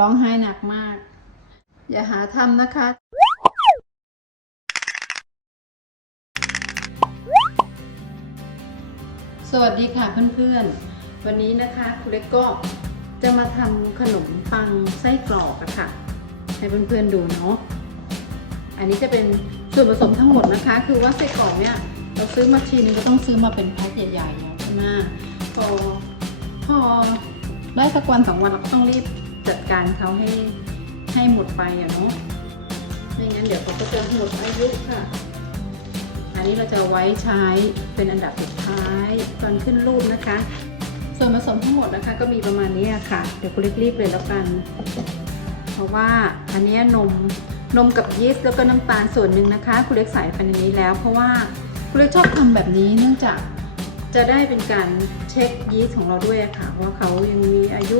ร้องไห้หนักมาก อย่าหาทำนะคะ สวัสดีค่ะเพื่อนๆ วันนี้นะคะคุณเล็กก็จะมาทำขนมปังไส้กรอกอะค่ะ ให้เพื่อนๆดูเนาะ อันนี้จะเป็นส่วนผสมทั้งหมดนะคะ คือว่าไส้กรอกเนี่ยเราซื้อมาทีนึงก็ต้องซื้อมาเป็นแพ็คใหญ่ๆแล้วใช่ไหมพอพอได้สักวันสองวันเราก็ต้องรีบ จัดการเขาให้ให้หมดไปอะเนาะไม่งั้นเดี๋ยวเขาก็จะหมดอายุค่ะ อันนี้เราจะไว้ใช้เป็นอันดับสุดท้ายตอนขึ้นรูปนะคะ ส่วนผสมทั้งหมดนะคะ ก็มีประมาณนี้อะค่ะ เดี๋ยวคุณเล็กรีบเลยแล้วกัน เพราะว่าอันนี้นมนมกับยีสต์แล้วก็น้ำตาลส่วนหนึ่งนะคะ คุณเล็กใส่ไปในนี้แล้ว เพราะว่าคุณเล็กชอบทำแบบนี้เนื่องจากจะได้เป็นการเช็คยีสต์ของเราด้วยะค่ะ ว่าเขายังมีอายุ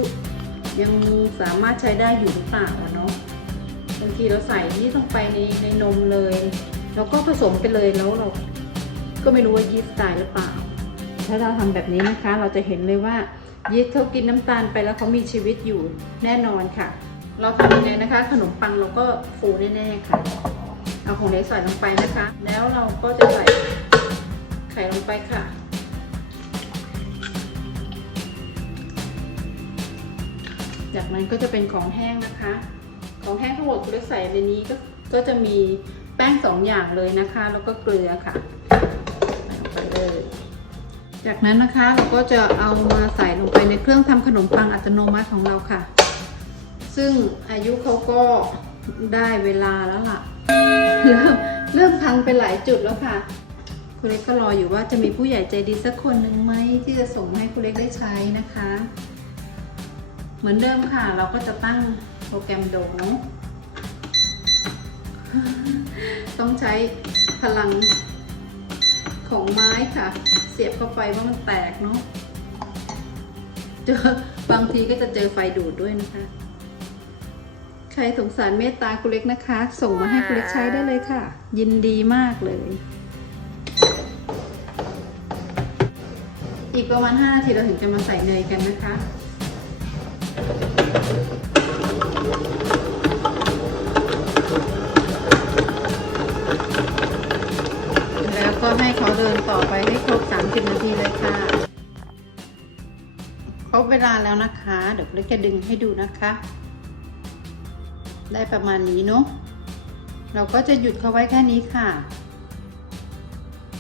ยังสามารถใช้ได้อยู่หรือเปล่าเนาะบางทีเราใส่ยีสต์ลงไปในในนมเลย แล้วก็ผสมไปเลยแล้วเรา ก็ไม่รู้ว่ายีสต์ตายหรือเปล่า ถ้าเราทำแบบนี้นะคะ เราจะเห็นเลยว่ายีสต์เขากินน้ำตาลไปแล้วเขามีชีวิตอยู่แน่นอนค่ะ เราทำยังไงนะคะ ขนมปังเราก็ฟูแน่ๆค่ะ เอาของเล็กใส่ลงไปนะคะ แล้วเราก็จะใส่ไข่ลงไปค่ะ จากนั้นก็จะเป็นของแห้งนะคะ ของแห้งทั้งหมดคุณเล็กใส่ในนี้ก็ก็จะมีแป้งสองอย่างเลยนะคะ แล้วก็เกลือค่ะไปเลย จากนั้นนะคะเราก็จะเอามาใส่ลงไปในเครื่องทำขนมปังอัตโนมัติของเราค่ะ ซึ่งอายุเขาก็ได้เวลาแล้วล่ะ เริ่มเริ่มพังไปหลายจุดแล้วค่ะคุณเล็กก็รออยู่ว่าจะมีผู้ใหญ่ใจดีสักคนหนึ่งไหมที่จะส่งให้คุณเล็กได้ใช้นะคะ เหมือนเดิมค่ะ เราก็จะตั้งโปรแกรมโดเนอะต้องใช้พลังของไม้ค่ะ เสียบเข้าไปว่ามันแตกเนาะเจอบางทีก็จะเจอไฟดูดด้วยนะคะ ใครสงสารเมตตาคุณเล็กนะคะ ส่งมาให้คุณเล็กใช้ได้เลยค่ะ ยินดีมากเลย อีกประมาณ 5 นาทีเราถึงจะมาใส่เนยกันนะคะ แล้วก็ให้เขาเดินต่อไปให้ครบ 30 นาทีเลยค่ะ ครบเวลาแล้วนะคะ เดี๋ยวเล็กจะดึงให้ดูนะคะ ได้ประมาณนี้เนาะ เราก็จะหยุดเขาไว้แค่นี้ค่ะ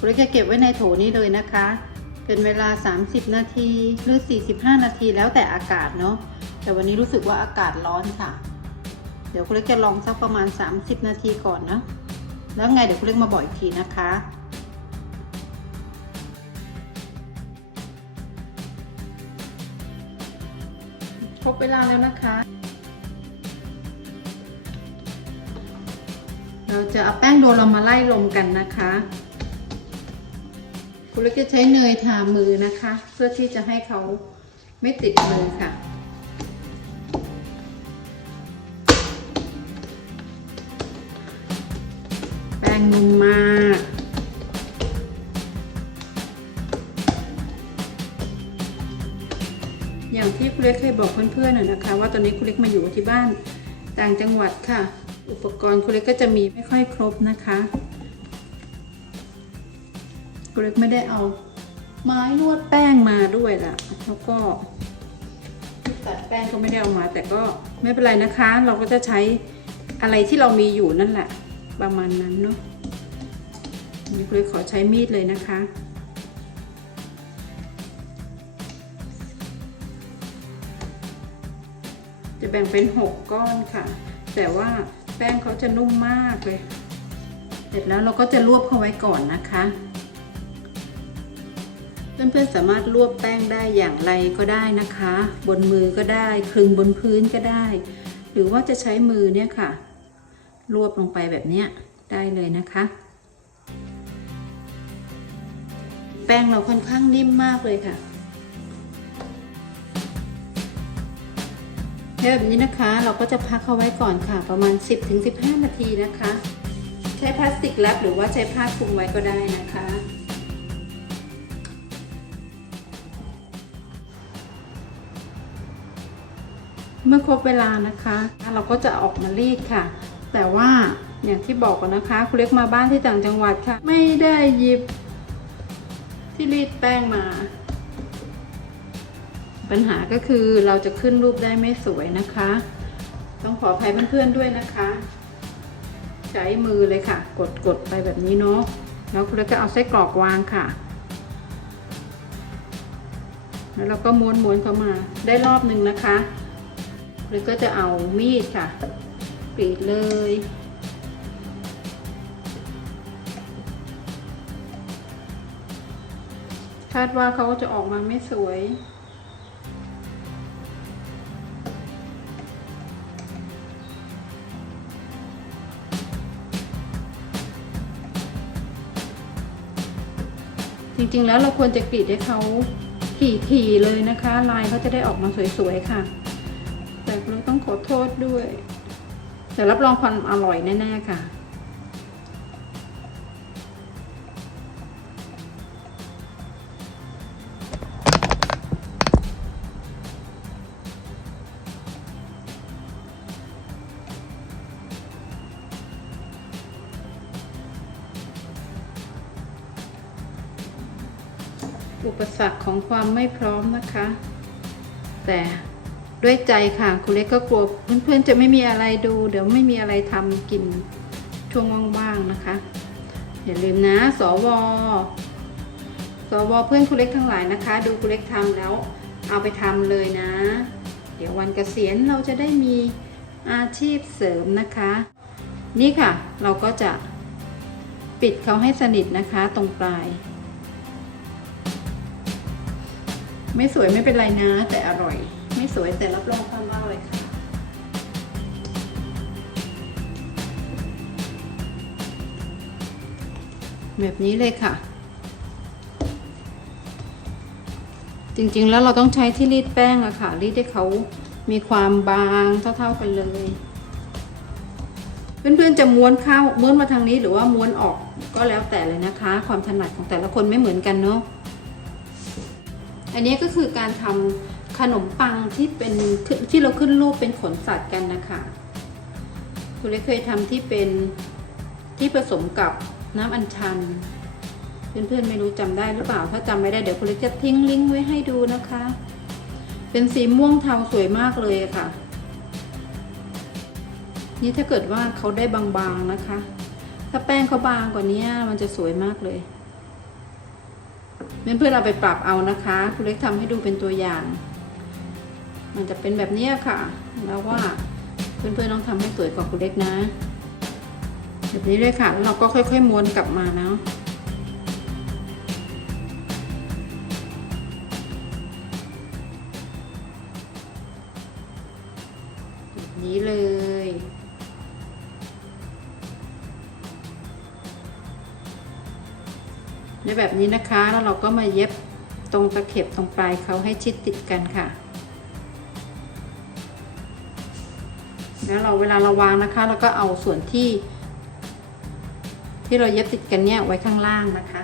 เล็กจะเก็บไว้ในโถนี้เลยนะคะ เป็นเวลา 30 นาที หรือ 45 นาทีแล้วแต่อากาศเนาะ แต่วันนี้รู้สึกว่าอากาศร้อนค่ะ เดี๋ยวคุณเล็กจะลองสักประมาณ 30 นาทีก่อนนะ แล้วไงเดี๋ยวคุณเล็กมาบอกอีกทีนะคะครบเวลาแล้วนะคะ เราจะเอาแป้งโดเรามาไล่ลมกันนะคะ คุณเล็กจะใช้เนยทามือนะคะ เพื่อที่จะให้เขาไม่ติดมือค่ะ นุ่มมาก อย่างที่คุณเล็กเคยบอกเพื่อนๆน่ะนะคะ ว่าตอนนี้คุณเล็กมาอยู่ที่บ้านต่างจังหวัดค่ะ อุปกรณ์คุณเล็กก็จะมีไม่ค่อยครบนะคะคุณเล็กไม่ได้เอาไม้นวดแป้งมาด้วยล่ะ แล้วก็ตัดแป้งก็ไม่ได้เอามา แต่ก็ไม่เป็นไรนะคะ เราก็จะใช้อะไรที่เรามีอยู่นั่นแหละ ประมาณนั้นเนาะนี่เล็กขอใช้มีดเลยนะคะ จะแบ่งเป็น 6 ก้อนค่ะ แต่ว่าแป้งเขาจะนุ่มมากเลย เสร็จแล้วเราก็จะรวบเขาไว้ก่อนนะคะเพื่อนๆสามารถรวบแป้งได้อย่างไรก็ได้นะคะ บนมือก็ได้คลึงบนพื้นก็ได้ หรือว่าจะใช้มือเนี่ยค่ะ รวบลงไปแบบนี้ได้เลยนะคะ แป้งเราค่อนข้างนิ่มมากเลยค่ะแบบนี้นะคะเราก็จะพักเขาไว้ก่อนค่ะ ประมาณ 10-15 นาทีนะคะ ใช้พลาสติกแรปหรือว่าใช้ผ้าคลุมไว้ก็ได้นะคะ เมื่อครบเวลานะคะ เราก็จะออกมารีดค่ะ แต่ว่าอย่างที่บอกกันนะคะคุณเล็กมาบ้านที่ต่างจังหวัดค่ะ ไม่ได้หยิบที่รีดแป้งมา ปัญหาก็คือเราจะขึ้นรูปได้ไม่สวยนะคะ ต้องขออภัยเพื่อนๆด้วยนะคะ ใช้มือเลยค่ะ กดกดไปแบบนี้เนาะแล้วคุณเล็กก็เอาไส้กรอกวางค่ะ แล้วเราก็ม้วนม้วนๆเข้ามาได้รอบหนึ่งนะคะคุณเล็กก็จะเอามีดค่ะ กรีดเลย คาดว่าเขาจะออกมาไม่สวยจริงๆ แล้วเราควรจะกรีดให้เขาถี่ๆเลยนะคะ ลายเขาจะได้ออกมาสวยๆค่ะ แต่เราต้องขอโทษด้วย แต่รับรองความอร่อยแน่ๆค่ะ อุปสรรคของความไม่พร้อมนะคะ แต่ ด้วยใจค่ะ คุณเล็กก็กลัวเพื่อนๆจะไม่มีอะไรดู เดี๋ยวไม่มีอะไรทำกินช่วงว่างๆนะคะ อย่าลืมนะ สว สวเพื่อนคุณเล็กทั้งหลายนะคะ ดูคุณเล็กทำแล้ว เอาไปทำเลยนะ เดี๋ยววันเกษียณเราจะได้มีอาชีพเสริมนะคะ นี่ค่ะ เราก็จะปิดเขาให้สนิทนะคะตรงปลาย ไม่สวยไม่เป็นไรนะ แต่อร่อย ไม่สวยแต่รับรองความอร่อยค่ะแบบนี้เลยค่ะ จริงๆแล้วเราต้องใช้ที่รีดแป้งอะค่ะ รีดให้เขามีความบางเท่า ๆกันเลย เพื่อนๆจะม้วนเข้าม้วนมาทางนี้หรือว่าม้วนออกก็แล้วแต่เลยนะคะ ความถนัดของแต่ละคนไม่เหมือนกันเนาะอันนี้ก็คือการทำ ขนมปังที่เป็นที่เราขึ้นรูปเป็นขนสัตว์กันนะคะคุณเล็กเคยทำที่เป็นที่ผสมกับน้ำอัญชัน เพื่อนๆไม่รู้จำได้หรือเปล่า ถ้าจำไม่ได้เดี๋ยวคุณเล็กจะทิ้งลิงก์ไว้ให้ดูนะคะ เป็นสีม่วงเทาสวยมากเลยค่ะ นี่ถ้าเกิดว่าเขาได้บางๆนะคะ ถ้าแป้งเขาบางกว่านี้มันจะสวยมากเลยเพื่อนๆเอาไปปรับเอานะคะ คุณเล็กทำให้ดูเป็นตัวอย่าง มันจะเป็นแบบนี้ค่ะ แล้วว่าเพื่อนๆต้องทำให้สวยกว่าคุณเล็กนะแบบนี้เลยค่ะแล้วเราก็ค่อยๆม้วนกลับมานะแบบนี้เลยในแบบนี้นะคะแล้วเราก็มาเย็บตรงตะเข็บตรงปลายเขาให้ชิดติดกันค่ะ แล้วเราเวลาเราวางนะคะเราก็เอาส่วนที่ ที่เราเย็บติดกันเนี่ยไว้ข้างล่างนะคะ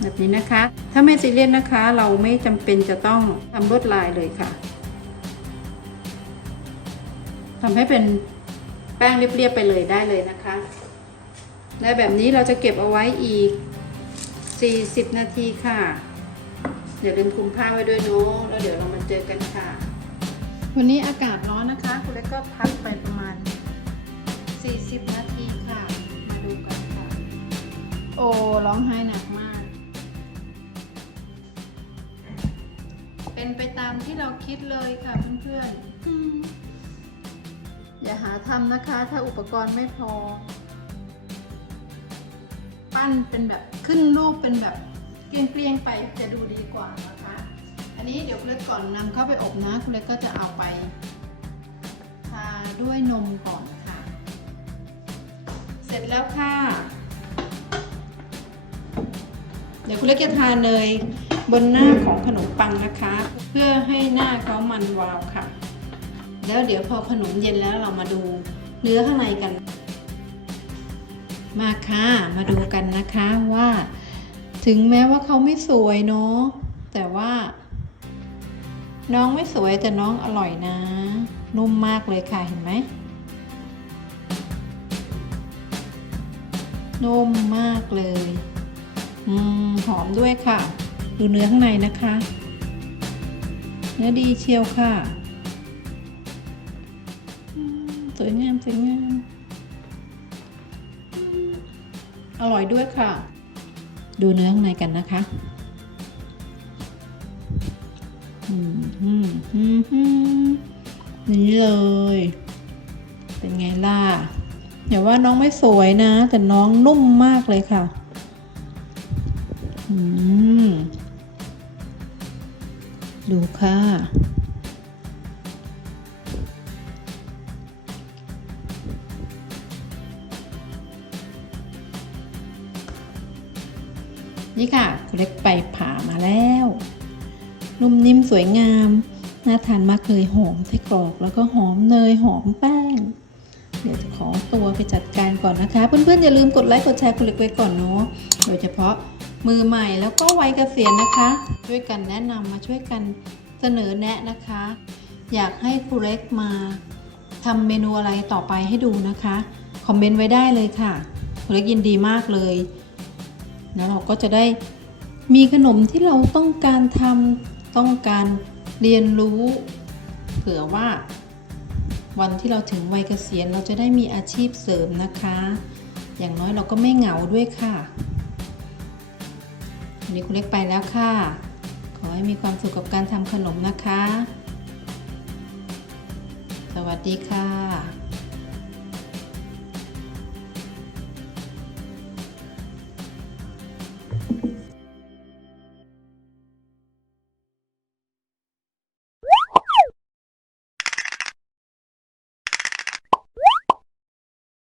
แบบนี้นะคะ ถ้าไม่ซีเรียสนะคะ เราไม่จำเป็นจะต้องทำลวดลายเลยค่ะทำให้เป็นแป้งเรียบๆไปเลยได้เลยนะคะ และแบบนี้เราจะเก็บเอาไว้อีก 40 นาทีค่ะ อย่าลืมคลุมผ้าไว้ด้วยเนาะแล้วเดี๋ยวเรามาเจอกันค่ะ วันนี้อากาศร้อนนะคะ คุณเล็กก็พักไปประมาณ 40 นาทีค่ะ มาดูกันค่ะ โอ้ร้องไห้หนักมาก เป็นไปตามที่เราคิดเลยค่ะเพื่อนๆอย่าหาทำนะคะ ถ้าอุปกรณ์ไม่พอ ปั้นเป็นแบบขึ้นรูปเป็นแบบเกลียงๆไปจะดูดีกว่านะคะ อันนี้เดี๋ยวคุณเล็กก่อนนำเข้าไปอบนะคุณเล็กก็จะเอาไปทาด้วยนมก่อนค่ะ เสร็จแล้วค่ะ เดี๋ยวคุณเล็กจะทาเนยบนหน้าของขนมปังนะคะ เพื่อให้หน้าเขามันวาวค่ะ แล้วเดี๋ยวพอขนมเย็นแล้วเรามาดูเนื้อข้างในกัน มาค่ะ มาดูกันนะคะว่า ถึงแม้ว่าเขาไม่สวยเนาะแต่ว่า น้องไม่สวยแต่น้องอร่อยนะ นุ่มมากเลยค่ะเห็นไหมนุ่มมากเลยอืมหอมด้วยค่ะ ดูเนื้อข้างในนะคะ เนื้อดีเชียวค่ะสวยงามสวยงาม อร่อยด้วยค่ะ ดูเนื้อข้างในกันนะคะอือหือนี่เลย เป็นไงล่ะอย่าว่าน้องไม่สวยนะ แต่น้องนุ่มมากเลยค่ะ ดูค่ะ นี่ค่ะคุณเล็กไปผ่ามาแล้วนุ่มนิ่มสวยงามน่าทานมากเลยหอมไส้กรอกแล้วก็หอมเนยหอมแป้ง เดี๋ยวจะขอตัวไปจัดการก่อนนะคะ เพื่อนๆอย่าลืมกดไลค์กดแชร์คุณเล็กไว้ก่อนเนาะโดยเฉพาะมือใหม่แล้วก็วัยเกษียณนะคะ ช่วยกันแนะนำมาช่วยกันเสนอแนะนะคะ อยากให้ครูเล็กมาทำเมนูอะไรต่อไปให้ดูนะคะ คอมเมนต์ไว้ได้เลยค่ะครูเล็กยินดีมากเลย แล้วเราก็จะได้มีขนมที่เราต้องการทำต้องการเรียนรู้เผื่อว่าวันที่เราถึงวัยเกษียณเราจะได้มีอาชีพเสริมนะคะ อย่างน้อยเราก็ไม่เหงาด้วยค่ะวันนี้คุณเล็กไปแล้วค่ะ ขอให้มีความสุขกับการทำขนมนะคะ สวัสดีค่ะ